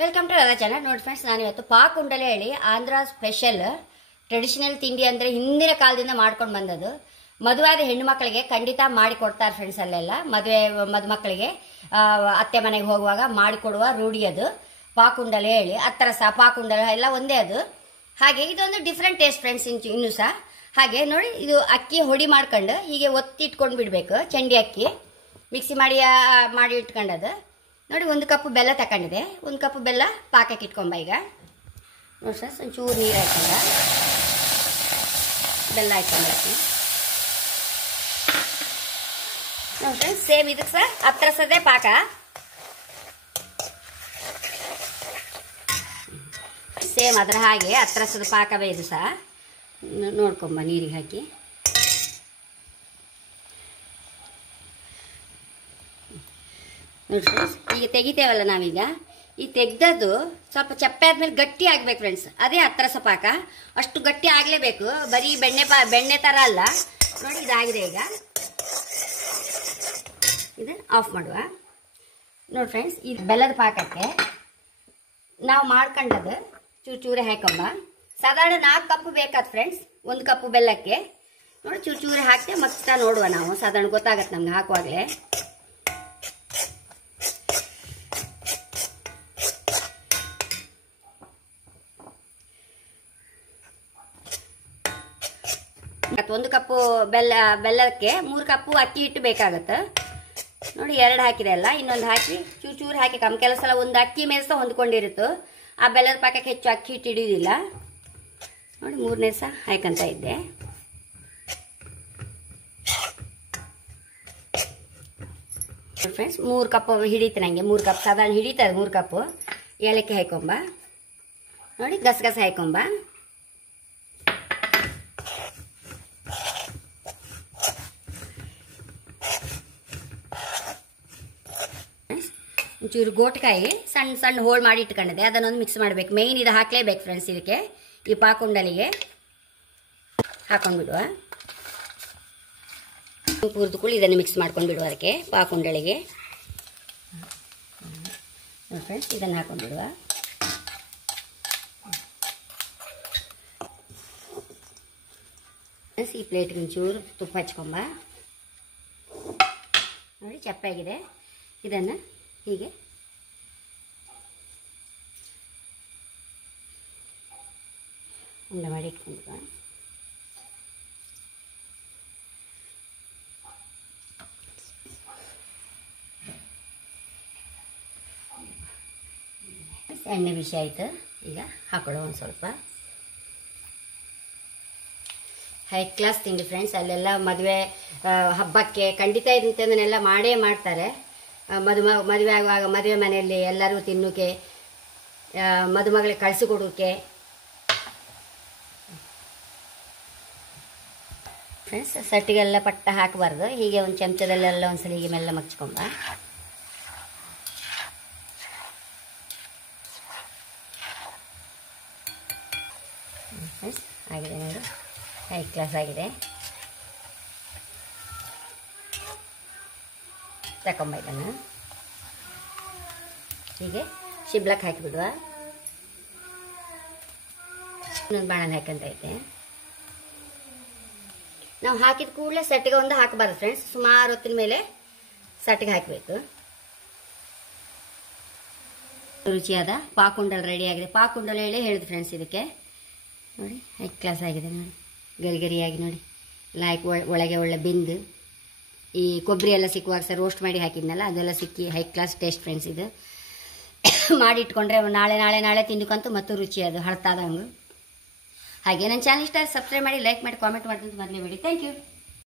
Welcome to Radha channel. ನೋಡಿ friends, ನಾನು ಇವತ್ತು ಪಾಕ್ ಉಂಡಲೆ ಹೇಳಿ ಆಂಧ್ರ ಸ್ಪೆಷಲ್ ಟ್ರೆಡಿಷನಲ್ ತಿಂಡಿ ಅಂದರೆ ಹಿಂದಿನ ಕಾಲದಿಂದ ಮಾಡ್ಕೊಂಡು ಬಂದದ್ದು. ಮದುವಾದ ಹೆಣ್ಣು ಮಕ್ಕಳಿಗೆ ಖಂಡಿತ ಮಾಡಿ ಕೊಡ್ತಾರೆ ಫ್ರೆಂಡ್ಸ್. ಅಲ್ಲೆಲ್ಲ ಮದುಮಕ್ಕಳಿಗೆ ಅತ್ತೆ ಮನೆಗೆ ಹೋಗುವಾಗ ಮಾಡಿಕೊಡುವ ರೂಢಿ ಅದು ಪಾಕ್ ಉಂಡಲೆ ಹೇಳಿ. ಹತ್ತರ ಸಹ ಪಾಕ್ ಉಂಡಲೆ ಎಲ್ಲ ಒಂದೇ ಅದು. ಹಾಗೆ ಇದೊಂದು ಡಿಫ್ರೆಂಟ್ ಟೇಸ್ಟ್ ಫ್ರೆಂಡ್ಸ್ ಇನ್ನೂ ಸಹ. ಹಾಗೆ ನೋಡಿ, ಇದು ಅಕ್ಕಿ ಹೊಡಿ ಮಾಡ್ಕೊಂಡು ಹೀಗೆ ಒತ್ತಿ ಇಟ್ಕೊಂಡು ಬಿಡಬೇಕು. ಚಂಡಿ ಅಕ್ಕಿ ಮಿಕ್ಸಿ ಮಾಡಿ ಇಟ್ಕೊಂಡದು. ನೋಡಿ, 1 ಕಪ್ ಬೆಲ್ಲ ತಗೊಂಡಿದೆ. 1 ಕಪ್ ಬೆಲ್ಲ ಪಾಕಕ್ಕೆ ಇಟ್ಕೊಂಬ. ಈಗ ನೋಡಿ ಸರ್, ಒಂಚೂರು ನೀರು ಹಾಕೊಂಡ ಬೆಲ್ಲ ಹಾಕೊಂಡ್ಬರ್ತೀನಿ. ನೋಡಿ ಫ್ರೆಂಡ್ಸ್, ಸೇಮ್ ಇದಕ್ಕೆ ಸಹ ಹತ್ತರಸದೇ ಪಾಕ. ಸೇಮ್ ಅದರ ಹಾಗೆ ಹತ್ತರಸದ ಪಾಕವೇ ಇದು ಸಹ. ನೋಡ್ಕೊಂಬ ನೀರಿಗೆ ಹಾಕಿ. ನೋಡಿ ಫ್ರೆಂಡ್ಸ್, ಈಗ ತೆಗಿತೇವಲ್ಲ ನಾವೀಗ, ಈ ತೆಗ್ದದ್ದು ಸ್ವಲ್ಪ ಚಪ್ಪೆ ಆದ್ಮೇಲೆ ಗಟ್ಟಿ ಆಗ್ಬೇಕು ಫ್ರೆಂಡ್ಸ್. ಅದೇ ಹತ್ತರಸ ಪಾಕ. ಅಷ್ಟು ಗಟ್ಟಿ ಆಗಲೇಬೇಕು, ಬರೀ ಬೆಣ್ಣೆ ಥರ ಅಲ್ಲ. ನೋಡಿ, ಇದಾಗಿದೆ. ಈಗ ಇದು ಆಫ್ ಮಾಡುವ. ನೋಡಿ ಫ್ರೆಂಡ್ಸ್, ಈ ಬೆಲ್ಲದ ಪಾಕಕ್ಕೆ ನಾವು ಮಾಡ್ಕೊಂಡದ್ದು ಚೂರೇ ಹಾಕೊಂಬ. ಸಾಧಾರಣ 4 ಕಪ್ ಬೇಕಾದ ಫ್ರೆಂಡ್ಸ್ 1 ಕಪ್ ಬೆಲ್ಲಕ್ಕೆ. ನೋಡಿ, ಚೂರೇ ಹಾಕ್ತೆ ಮತ್ತೆ ನೋಡುವ ನಾವು. ಸಾಧಾರಣ ಗೊತ್ತಾಗತ್ತೆ ನಮ್ಗೆ ಹಾಕುವಾಗಲೇ. ಮತ್ತು 1 ಕಪ್ಪು ಬೆಲ್ಲಕ್ಕೆ 3 ಕಪ್ಪು ಅಕ್ಕಿ ಹಿಟ್ಟು ಬೇಕಾಗತ್ತೆ. ನೋಡಿ, 2 ಹಾಕಿದೆ ಅಲ್ಲ, ಇನ್ನೊಂದು ಹಾಕಿ ಚೂರು ಹಾಕಿ. ಕೆಲಸ ಸಲ ಒಂದು ಅಕ್ಕಿ ಮೇಲೆ ಸಹ ಹೊಂದ್ಕೊಂಡಿರುತ್ತು. ಆ ಬೆಲ್ಲದ ಪಾಕಕ್ಕೆ ಹೆಚ್ಚು ಅಕ್ಕಿ ಹಿಟ್ಟು ಹಿಡಿಯೋದಿಲ್ಲ. ನೋಡಿ, 3ನೇ ಸಹ ಹಾಕಂತ ಇದ್ದೆ. ಫ್ರೆಂಡ್ಸ್, 3 ಕಪ್ ಹಿಡಿತು ನನಗೆ. 3 ಕಪ್ ಸಾಧಾರಣ ಹಿಡಿತದೆ. 3 ಕಪ್ಪು ಏಲಕ್ಕಿ ಹಾಕೊಂಬ. ನೋಡಿ, ಗಸಗಸೆ ಹಾಕೊಂಬ. ಒಂಚೂರು ಗೋಟಕಾಯಿ ಸಣ್ಣ ಹೋಳು ಮಾಡಿ ಇಟ್ಕೊಂಡಿದೆ, ಅದನ್ನೊಂದು ಮಿಕ್ಸ್ ಮಾಡಬೇಕು. ಮೇಯ್ನ್ ಇದು ಹಾಕಲೇಬೇಕು ಫ್ರೆಂಡ್ಸ್. ಇದಕ್ಕೆ ಈ ಪಾಕುಂಡಲಿಗೆ ಹಾಕೊಂಡು ಬಿಡುವ. ಹುರಿದುಕೊಳ್ಳಿ, ಇದನ್ನು ಮಿಕ್ಸ್ ಮಾಡ್ಕೊಂಡು ಬಿಡುವ ಅದಕ್ಕೆ ಪಾಕುಂಡಲಿಗೆ. ನೋಡಿ ಫ್ರೆಂಡ್ಸ್, ಇದನ್ನು ಹಾಕೊಂಡು ಬಿಡುವ. ಈ ಪ್ಲೇಟ್ಗೆ ಒಂಚೂರು ತುಪ್ಪ ಹಚ್ಕೊಂಬ. ನೋಡಿ, ಚಪ್ಪಾಗಿದೆ. ಇದನ್ನು ಹೀಗೆ ಉಂಡೆ ಮಾಡಿ ಇಟ್ಕೊಂಡು ಎಣ್ಣೆ ಬಿಸಿ ಆಯಿತು. ಈಗ ಹಾಕೊಳ್ಳೋ ಒಂದು ಸ್ವಲ್ಪ. ಹೈ ಕ್ಲಾಸ್ ತಿಂಡಿ ಫ್ರೆಂಡ್ಸ್. ಅಲ್ಲೆಲ್ಲ ಮದುವೆ ಹಬ್ಬಕ್ಕೆ ಖಂಡಿತ ಇದನ್ನೆಲ್ಲ ಮಾಡೇ ಮಾಡ್ತಾರೆ. ಮದುವೆ ಆಗುವಾಗ ಮದುವೆ ಮನೆಯಲ್ಲಿ ಎಲ್ಲರೂ ತಿನ್ನೋಕೆ, ಮದುಮಗಳಿಗೆ ಕಳಿಸಿಕೊಡೋಕೆ. ಫ್ರೆಂಡ್ಸ್, ಸಟ್ಟಿಗೆಲ್ಲ ಪಟ್ಟ ಹಾಕಬಾರ್ದು. ಹೀಗೆ ಒಂದು ಚಮಚದಲ್ಲೆಲ್ಲ ಒಂದ್ಸಲ ಹೀಗೆ ಮೆಲ್ಲ ಮಗ್ಚ್ಕೊಂಬ. ಫ್ರೆಂಡ್ಸ್, ಆಗಿದೆ ನೋಡಿ, ಹೈ ಕ್ಲಾಸ್ ಆಗಿದೆ. ತಕೊಂಬ. ಇದನ್ನು ಹೀಗೆ ಶಿಬ್ಲಕ್ಕೆ ಹಾಕಿಬಿಡುವ. ಇನ್ನೊಂದು ಬಾಣಲೆ ಹಾಕಂತ ಐತೆ. ನಾವು ಹಾಕಿದ ಕೂಡಲೇ ಸಟ್ಟಿಗೆ ಒಂದು ಹಾಕಬಾರ್ದು ಫ್ರೆಂಡ್ಸ್. ಸುಮಾರು ಹೊತ್ತಿನ ಮೇಲೆ ಸಟ್ಟಿಗೆ ಹಾಕಬೇಕು. ರುಚಿಯಾದ ಪಾಕುಂಡಲ್ ರೆಡಿ ಆಗಿದೆ. ಪಾಕುಂಡಲ್ ಹೇಳಿ ಹೇಳಿದ್ರು ಫ್ರೆಂಡ್ಸ್. ಇದಕ್ಕೆ ನೋಡಿ, ಹೈ ಕ್ಲಾಸ್ ಆಗಿದೆ. ನೋಡಿ, ಗರಿಗರಿಯಾಗಿ ನೋಡಿ, ಒಳಗೆ ಒಳ್ಳೆ ಬೆಂದು ಈ ಕೊಬ್ಬರಿ ಎಲ್ಲ ಸಿಕ್ಕುವಾಗ ಸರ್ ರೋಸ್ಟ್ ಮಾಡಿ ಹಾಕಿದ್ನಲ್ಲ, ಅದೆಲ್ಲ ಸಿಕ್ಕಿ ಹೈ ಕ್ಲಾಸ್ ಟೇಸ್ಟ್ ಫ್ರೆಂಡ್ಸ್. ಇದು ಮಾಡಿ ಇಟ್ಕೊಂಡ್ರೆ ನಾಳೆ ತಿಂದುಕಂತೂ ಮತ್ತು ರುಚಿ ಅದು ಹಳ್ತಾದಂಗೆ. ಹಾಗೆ ನನ್ನ ಚಾನಲ್ ಇಷ್ಟ ಸಬ್ಸ್ಕ್ರೈಬ್ ಮಾಡಿ, ಲೈಕ್ ಮಾಡಿ, ಕಾಮೆಂಟ್ ಮಾಡ್ತೀನಿ. ಮೊದಲೇ ಬಿಡಿ. Thank you.